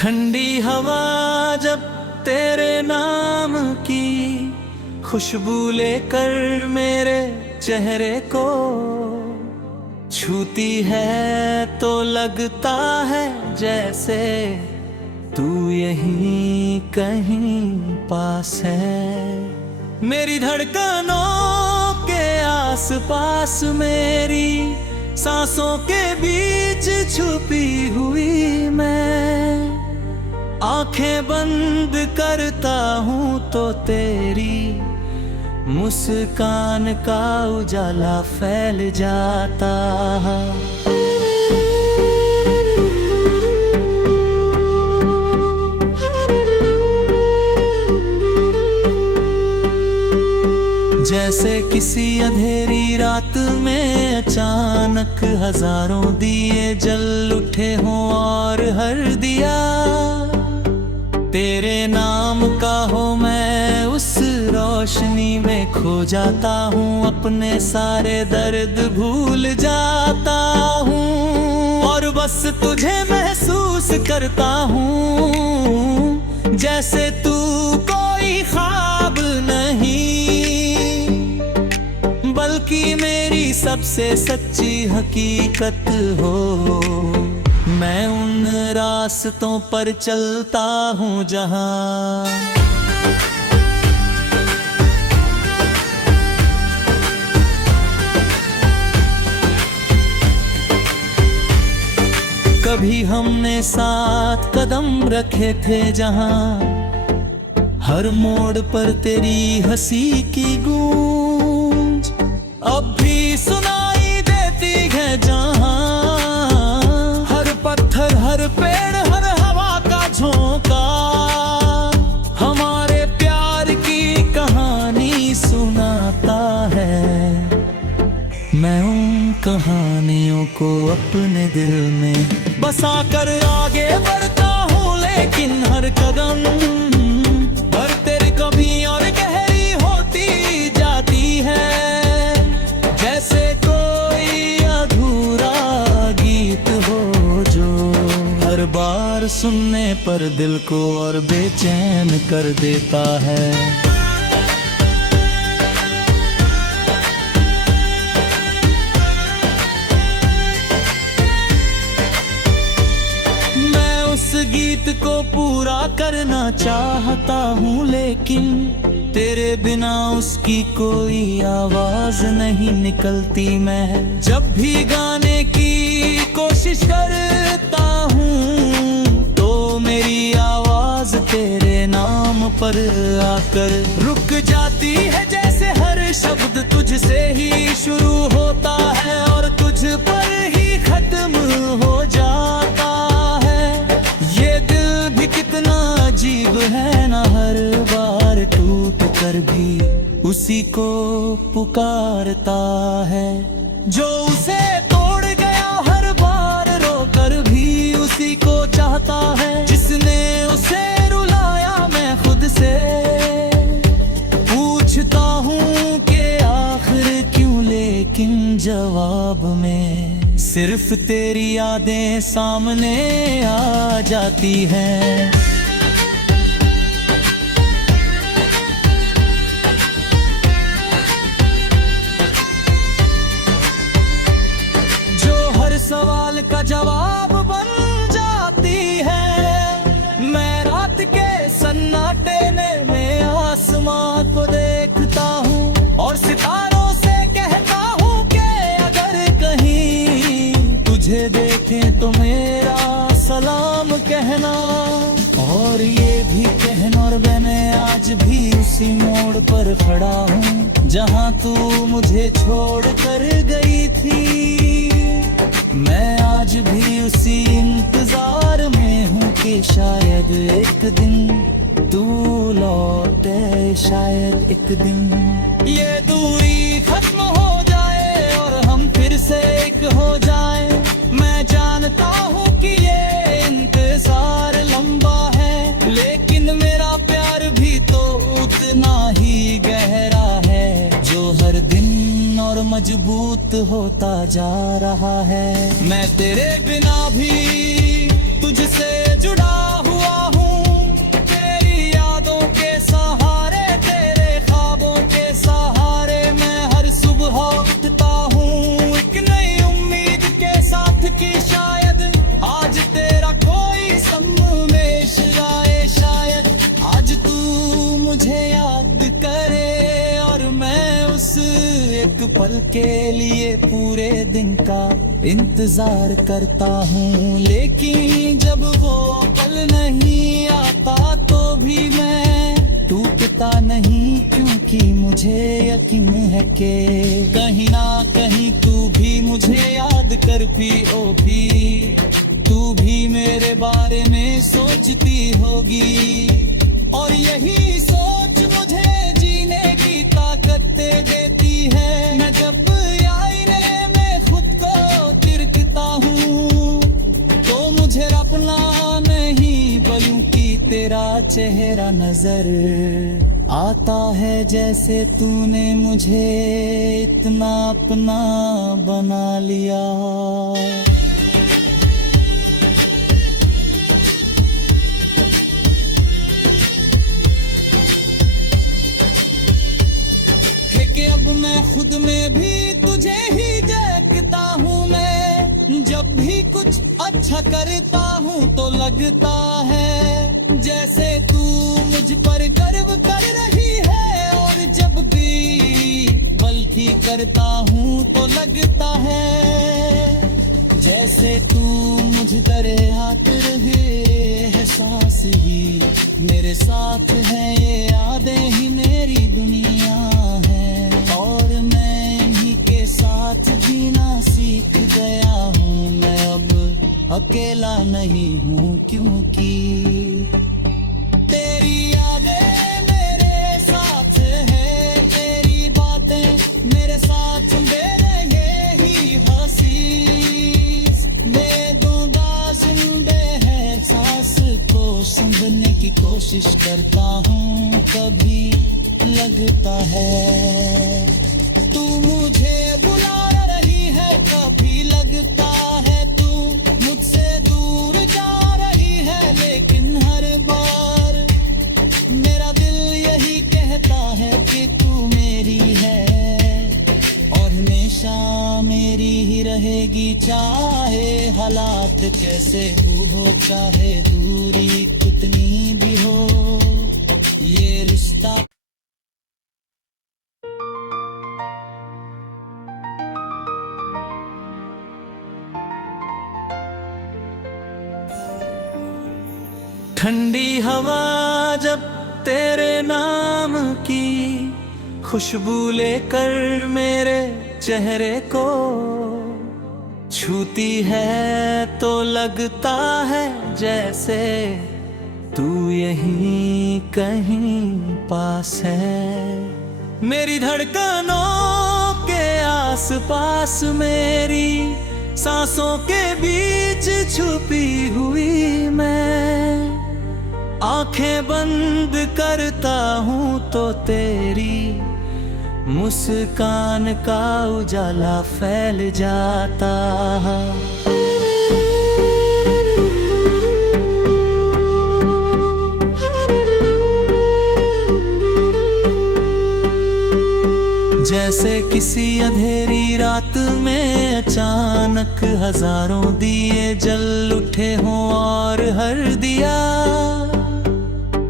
ठंडी हवा जब तेरे नाम की खुशबू लेकर मेरे चेहरे को छूती है तो लगता है जैसे तू यहीं कहीं पास है। मेरी धड़कनों के आसपास मेरी सांसों के बीच छुपी हुई मैं आंखें बंद करता हूँ तो तेरी मुस्कान का उजाला फैल जाता है। जैसे किसी अंधेरी रात में अचानक हजारों दिए जल उठे हों और हर दिया तेरे नाम का हो मैं उस रोशनी में खो जाता हूँ, अपने सारे दर्द भूल जाता हूँ और बस तुझे महसूस करता हूँ जैसे तू कोई ख्वाब नहीं बल्कि मेरी सबसे सच्ची हकीकत हो। मैं उन रास्तों पर चलता हूँ जहाँ कभी हमने साथ कदम रखे थे, जहाँ हर मोड़ पर तेरी हंसी की गूंज अब भी सुनाई देती है, जहाँ हर पत्थर हर पेड़ हर हवा का झोंका हमारे प्यार की कहानी सुनाता है। मैं उन कहानियों को अपने दिल में बसा कर आगे बढ़ता हूँ, लेकिन हर कदम भर तेरी कमी और गहरी होती जाती है, जैसे कोई अधूरा गीत हो जो हर बार सुनने पर दिल को और बेचैन कर देता है। उस गीत को पूरा करना चाहता हूँ, लेकिन तेरे बिना उसकी कोई आवाज नहीं निकलती। मैं जब भी गाने की कोशिश करता हूँ तो मेरी आवाज तेरे नाम पर आकर रुक जाती है, जैसे हर शब्द तुझसे ही शुरू होता है और तुझ पर ही खत्म हो जाता है। कितना अजीब है ना, हर बार टूट कर भी उसी को पुकारता है जो उसे तोड़ गया, हर बार रोकर भी उसी को चाहता है जिसने उसे रुलाया। मैं खुद से पूछता हूँ कि आखिर क्यों, लेकिन जवाब में सिर्फ तेरी यादें सामने आ जाती हैं। जो हर सवाल का जवाब बन जाती है। मैं रात के सन्नाटे में आसमां को देखता हूँ और सितारों से कहता हूँ कि अगर कहीं तुझे देखें तो मेरा सलाम कहना, और ये भी कहना और मैंने आज भी उसी मोड़ पर खड़ा हूँ जहाँ तू मुझे छोड़ कर गई थी। मैं आज भी उसी इंतजार में हूँ कि शायद एक दिन तू लौटे, शायद एक दिन ये दूरी खत्म हो जाए और हम फिर से एक हो जाए। मैं जानता हूँ कि ये इंतजार लंबा है, लेकिन मेरा प्यार भी तो उतना ही गहरा है जो हर दिन और मजबूत होता जा रहा है। मैं तेरे बिना भी तुझसे जुड़ा हूँ, मुझे याद करे, और मैं उस एक पल के लिए पूरे दिन का इंतजार करता हूँ। लेकिन जब वो पल नहीं आता तो भी मैं टूटता नहीं, क्योंकि मुझे यकीन है कि कहीं ना कहीं तू भी मुझे याद कर भी, ओ भी तू भी मेरे बारे में सोचती होगी। और यही सोच मुझे जीने की ताकत देती है। मैं जब आईने में खुद को तिरकता हूँ तो मुझे अपना नहीं बल्कि तेरा चेहरा नजर आता है, जैसे तूने मुझे इतना अपना बना लिया। कि अब मैं खुद में भी तुझे ही देखता हूँ। मैं जब भी कुछ अच्छा करता हूँ तो लगता है जैसे तू मुझ पर गर्व कर रही है, और जब भी गलती करता हूँ तो लगता है जैसे तू मुझ दरे हाथ रहे है। सांस ही मेरे साथ है, ये यादें ही मेरी दुनिया है, और मैं इन्हीं के साथ जीना सीख गया हूँ। मैं अब अकेला नहीं हूँ, क्योंकि तेरी यादें मेरे साथ है, तेरी बातें मेरे साथ मेरे यही हंसी दे दूंगा जिंदे है। सांस को समझने की कोशिश करता हूँ, कभी लगता है तू मुझे बुला रही है, कभी लगता है तू मुझसे दूर जा रही है। लेकिन हर बार मेरा दिल यही कहता है कि तू मेरी है, और हमेशा मेरी ही रहेगी, चाहे हालात कैसे हो, चाहे दूरी कितनी भी हो। ये रिश्ता ठंडी हवा जब तेरे नाम की खुशबू लेकर मेरे चेहरे को छूती है तो लगता है जैसे तू यहीं कहीं पास है। मेरी धड़कनों के आस पास, मेरी सांसों के बीच छुपी हुई मैं आंखें बंद करता हूँ तो तेरी मुस्कान का उजाला फैल जाता है। जैसे किसी अंधेरी रात में अचानक हजारों दिए जल उठे हों, और हर दिया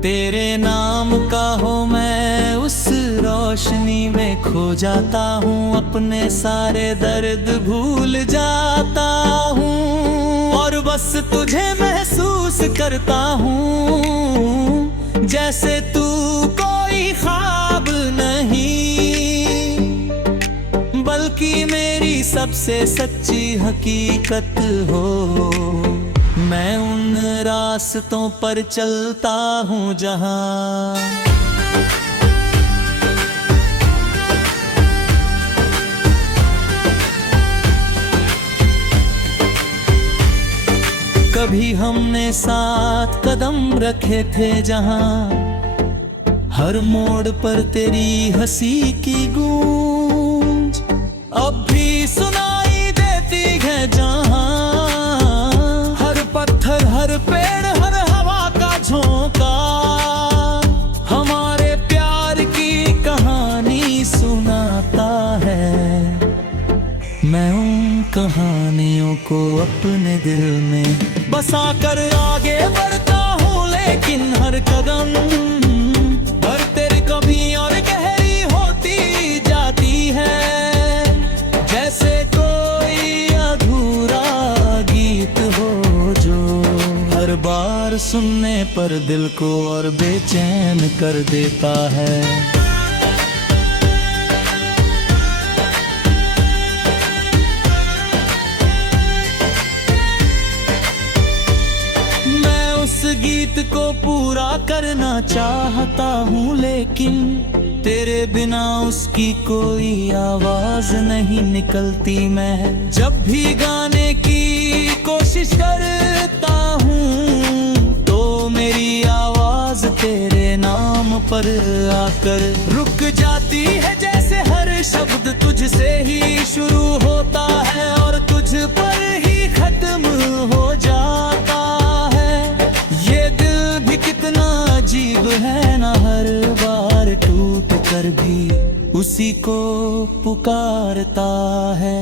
तेरे नाम का हो, मैं उस रोशनी में खो जाता हूँ, अपने सारे दर्द भूल जाता हूँ, और बस तुझे महसूस करता हूँ जैसे तू कोई ख्वाब नहीं, बल्कि मेरी सबसे सच्ची हकीकत हो। मैं उन रास्तों पर चलता हूँ जहाँ कभी हमने साथ कदम रखे थे, जहाँ हर मोड़ पर तेरी हंसी की गूंज अब भी सुनाई देती है, जहाँ हर पत्थर हर पेड़ हर हवा का झोंका हमारे प्यार की कहानी सुनाता है। मैं उन कहानियों को अपने दिल में बसा कर आगे बढ़ता हूँ, लेकिन हर कदम भरते सुनने पर दिल को और बेचैन कर देता है। मैं उस गीत को पूरा करना चाहता हूँ, लेकिन तेरे बिना उसकी कोई आवाज नहीं निकलती। मैं जब भी गाने की कोशिश करता हूँ तो मेरी आवाज तेरे नाम पर आकर रुक जाती है। जैसे हर शब्द तुझसे ही शुरू होता है और तुझ पर ही खत्म हो जाता है। ये दिल भी कितना अजीब है ना, हर बार टूट कर भी उसी को पुकारता है।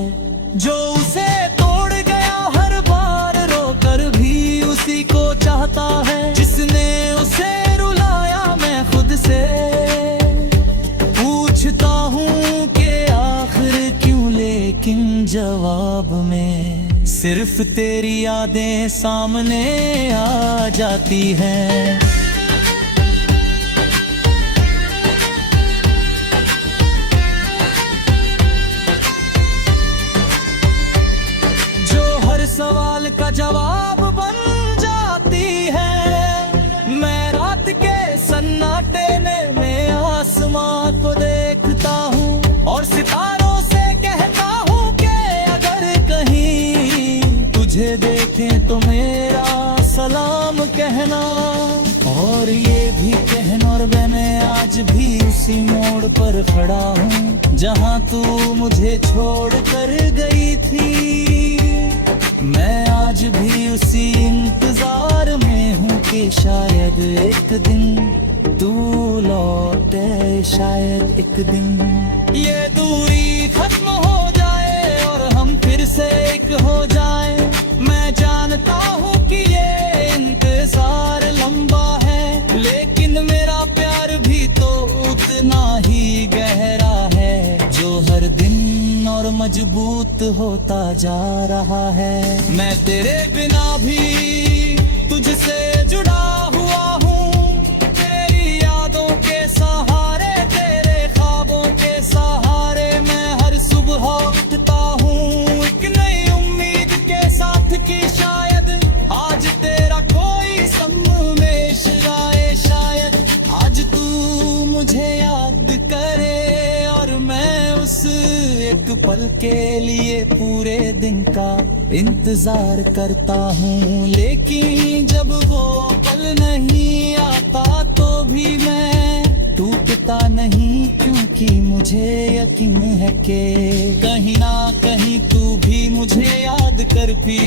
जो उसे तोड़ गया हर बार रोकर भी उसी को चाहता है। जिसने उसे रुलाया मैं खुद से पूछता हूँ कि आखिर क्यों, लेकिन जवाब में सिर्फ तेरी यादें सामने आ जाती हैं। सवाल का जवाब बन जाती है। मैं रात के सन्नाटे में आसमां को देखता हूँ और सितारों से कहता हूँ कि अगर कहीं तुझे देखें तो मेरा सलाम कहना। और ये भी कहना, और मैं आज भी उसी मोड़ पर खड़ा हूँ जहाँ तू मुझे छोड़ कर गई थी। मैं आज भी उसी इंतजार में हूँ कि शायद एक दिन तू लौटे, शायद एक दिन ये दूरी खत्म हो जाए और हम फिर से एक हो जाए। मैं जानता हूँ कि ये इंतजार लंबा है, लेकिन मेरा प्यार भी तो उतना ही गहरा है जो हर दिन और मजबूत होता जा रहा है। मैं तेरे बिना भी तुझसे जुड़ा हुआ हूँ, तेरी यादों के सहारे, तेरे ख्वाबों के सहारे मैं हर सुबह उठता हूँ एक नई उम्मीद के साथ कि शायद आज तेरा कोई संदेश आए। शायद आज तू मुझे याद करे और मैं उस एक पल के लिए पूरे दिन का इंतजार करता हूँ। लेकिन जब वो पल नहीं आता तो भी मैं टूटता नहीं, क्योंकि मुझे यकीन है कि कहीं ना कहीं तू भी मुझे याद कर भी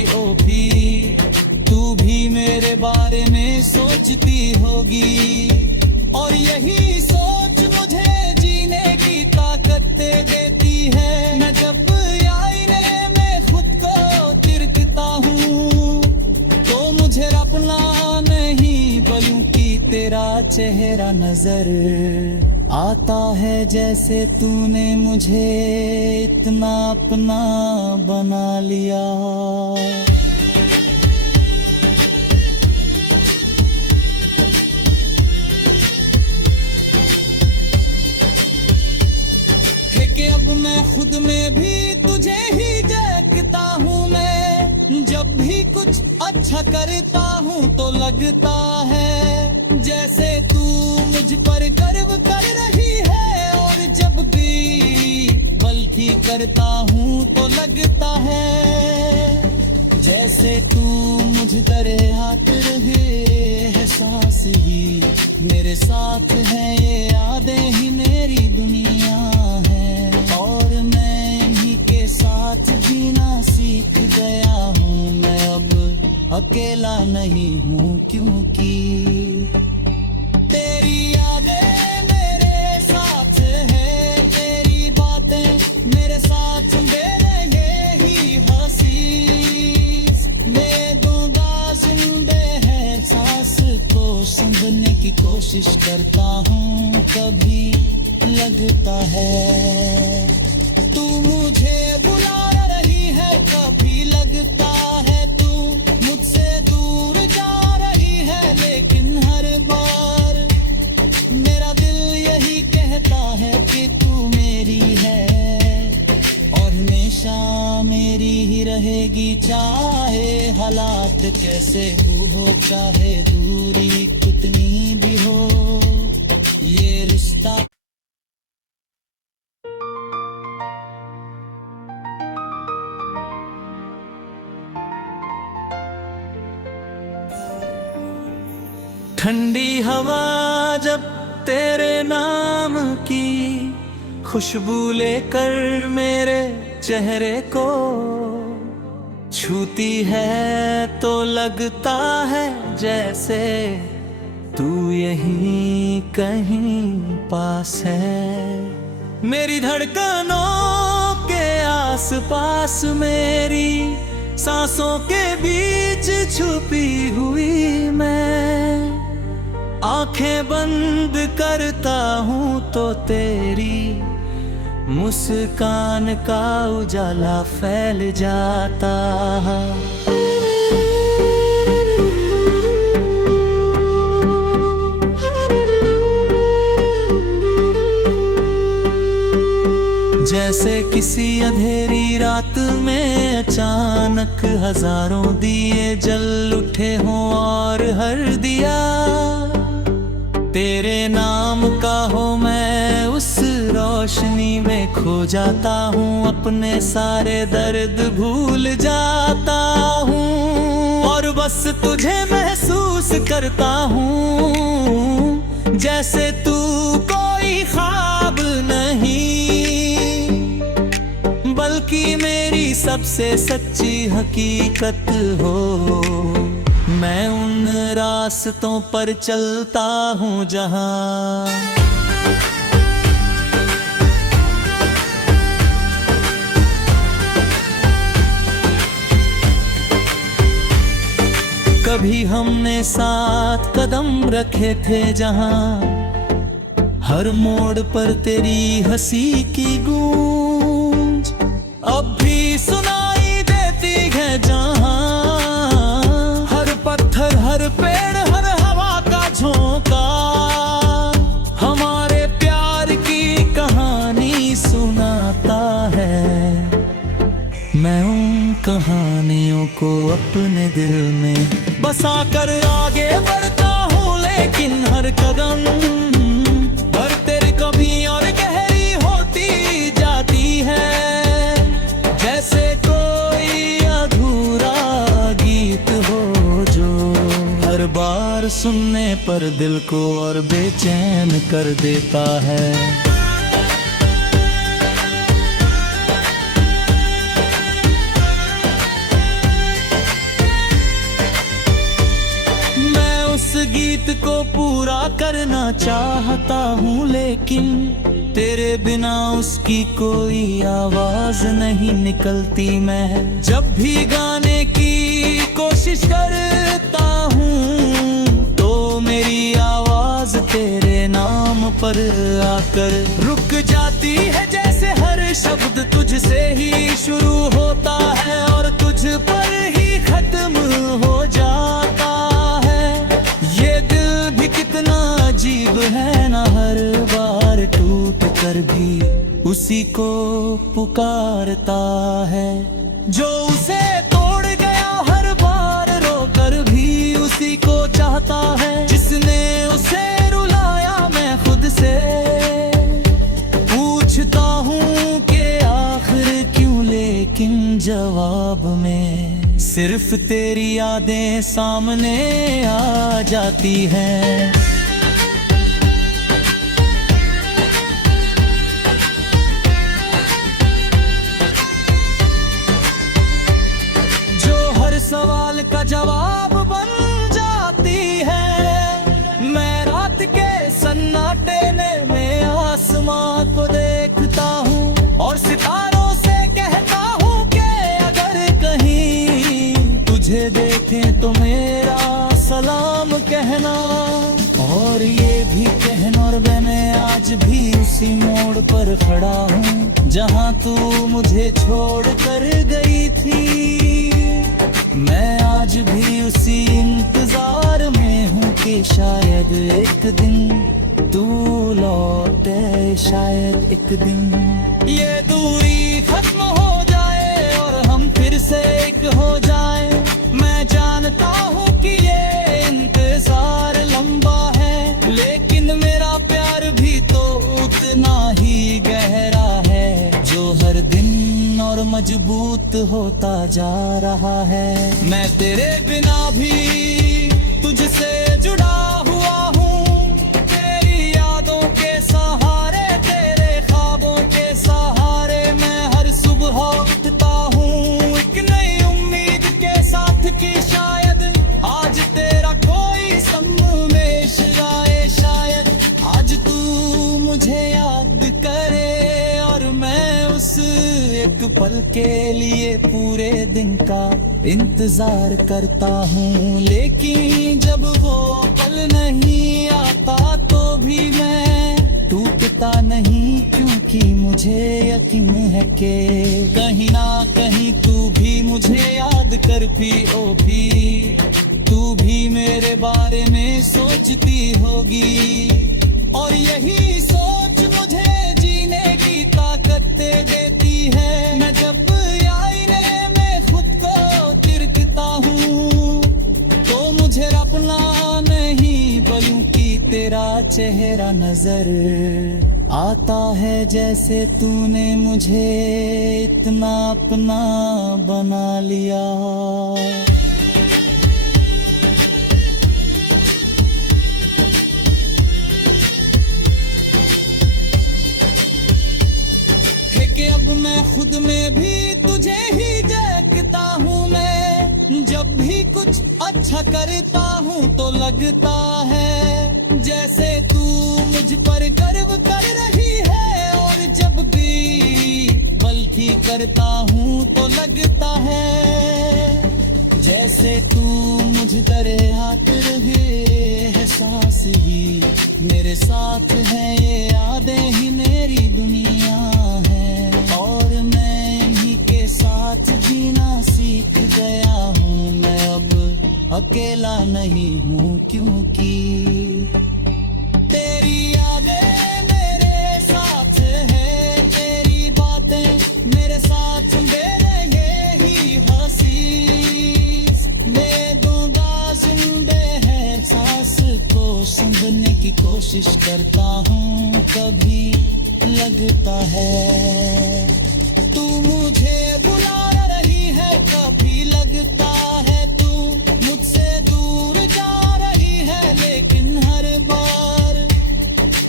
तू भी मेरे बारे में सोचती होगी। और यही सोच मुझे जीने की ताकत देती है। मैं जब आईने में खुद को तिरकता हूँ तो मुझे अपना नहीं बल्कि तेरा चेहरा नजर आता है। जैसे तूने मुझे इतना अपना बना लिया। अब मैं खुद में भी तुझे ही देखता हूँ। मैं जब भी कुछ अच्छा करता हूँ तो लगता है जैसे तू मुझ पर गर्व कर रही है। और जब भी गलती करता हूँ तो लगता है जैसे तू मुझ दरे हाथ रहे है। सांस ही मेरे साथ है, ये यादें ही मेरी दुनिया है। और मैं इन्हीं के साथ जीना सीख गया हूँ। मैं अब अकेला नहीं हूँ, क्योंकि तेरी यादें मेरे साथ है, तेरी बातें मेरे साथ मेरे यही हसीस दे दूंगा। जिंदे है सांस को समझने की कोशिश करता हूँ, कभी लगता है तू मुझे बुला रही है, कभी लगता है तू मुझसे दूर जा रही है। जिंदगी चाहे हालात कैसे भी हो, चाहे दूरी कितनी भी हो, ये रिश्ता ठंडी हवा जब तेरे नाम की खुशबू लेकर मेरे चेहरे को छूती है तो लगता है जैसे तू यहीं कहीं पास है। मेरी धड़कनों के आसपास, मेरी सांसों के बीच छुपी हुई मैं, आंखें बंद करता हूँ तो तेरी मुस्कान का उजाला फैल जाता है। जैसे किसी अंधेरी रात में अचानक हजारों दिए जल उठे हों और हर दिया तेरे नाम का हो, मैं उस रोशनी में खो जाता हूँ, अपने सारे दर्द भूल जाता हूँ और बस तुझे महसूस करता हूँ जैसे तू कोई ख्वाब नहीं बल्कि मेरी सबसे सच्ची हकीकत हो। मैं उन रास्तों पर चलता हूँ जहाँ कभी हमने साथ कदम रखे थे, जहाँ हर मोड़ पर तेरी हंसी की गूंज अब भी सुनाई देती है, जहाँ हर पेड़ हर हवा का झोंका हमारे प्यार की कहानी सुनाता है। मैं उन कहानियों को अपने दिल में बसा कर आगे बढ़ता हूँ, लेकिन हर कदम भर तेरी कमी और गहरी होती जाती है, जैसे कोई अधूरा गीत हो हर बार सुनने पर दिल को और बेचैन कर देता है। मैं उस गीत को पूरा करना चाहता हूँ, लेकिन तेरे बिना उसकी कोई आवाज नहीं निकलती। मैं जब भी गाने की कोशिश करता हूँ तो मेरी आवाज तेरे नाम पर आकर रुक जाती है, जैसे हर शब्द तुझसे ही शुरू होता है और तुझ पर ही खत्म हो जाता है। ये दिल भी कितना अजीब है ना, हर बार टूट कर भी उसी को पुकारता है जो उसे तोड़ गया, हर बार रोकर भी उसी को चाहता है जिसने उसे रुलाया। मैं खुद से पूछता हूँ कि आखिर क्यों, लेकिन जवाब में सिर्फ तेरी यादें सामने आ जाती हैं। सवाल का जवाब बन जाती है। मैं रात के सन्नाटे में आसमां को देखता हूँ और सितारों से कहता हूँ कि अगर कहीं तुझे देखें तो मेरा सलाम कहना, और ये भी कहना और मैंने आज भी उसी मोड़ पर खड़ा हूँ जहाँ तू मुझे छोड़ कर गई थी। मैं आज भी उसी इंतजार में हूँ कि शायद एक दिन तू लौटे, शायद एक दिन ये दूरी खत्म हो जाए और हम फिर से एक मजबूत होता जा रहा है। मैं तेरे बिना भी तुझसे जुड़ा हुआ हूँ, तेरी यादों के सहारे, तेरे ख्वाबों के सहारे मैं हर सुबह उठता हूँ एक नई उम्मीद के साथ कि शायद आज तेरा कोई संदेश आए, शायद आज तू मुझे याद करे और मैं उस एक पल के लिए पूरे दिन का इंतजार करता हूँ। लेकिन जब वो पल नहीं आता तो भी मैं टूटता नहीं, क्योंकि मुझे यकीन है कि कहीं ना कहीं तू भी मुझे याद कर भी तू भी मेरे बारे में सोचती होगी। और यही सोच मुझे जीने की ताकत देती है। मैं जब आईने में खुद को तिरकता हूँ तो मुझे अपना नहीं बल्कि तेरा चेहरा नजर आता है, जैसे तूने मुझे इतना अपना बना लिया। कि अब मैं खुद में भी तुझे ही देखता हूँ। मैं जब भी कुछ अच्छा करता हूँ तो लगता है जैसे तू मुझ पर गर्व कर रही है, और जब भी गलती करता हूँ तो लगता है जैसे तू मुझ दरे हाथ रहे है। सांस ही मेरे साथ है, ये यादें ही मेरी दुनिया है, और मैं इन्हीं के साथ जीना सीख गया हूँ। मैं अब अकेला नहीं हूँ, क्योंकि तेरी यादें मेरे साथ है, तेरी बातें मेरे साथ, मेरे यही हंसी दे दूंगा जिंदे है। सांस को समझने की कोशिश करता हूँ, कभी लगता है तू मुझे बुला रही है, कभी लगता है तू मुझसे दूर जा रही है। लेकिन हर बार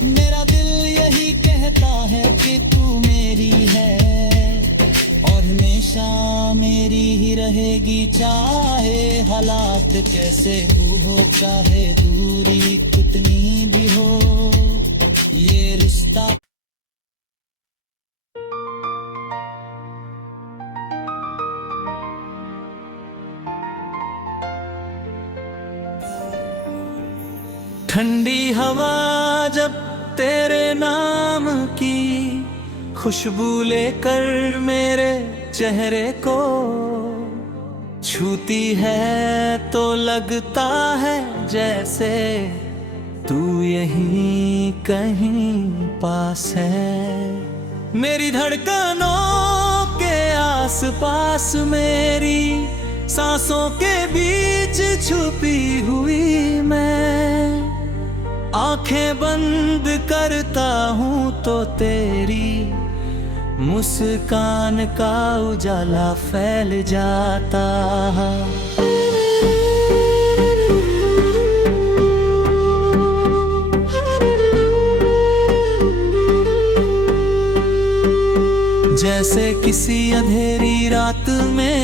मेरा दिल यही कहता है कि तू मेरी है और हमेशा मेरी ही रहेगी, चाहे हालात कैसे भी हो, चाहे दूरी कितनी भी हो, ये रिश्ता। ठंडी हवा जब तेरे नाम की खुशबू लेकर मेरे चेहरे को छूती है तो लगता है जैसे तू यहीं कहीं पास है। मेरी धड़कनों के आसपास, मेरी सांसों के बीच छुपी हुई मैं, आंखें बंद करता हूँ तो तेरी मुस्कान का उजाला फैल जाता है। जैसे किसी अंधेरी रात में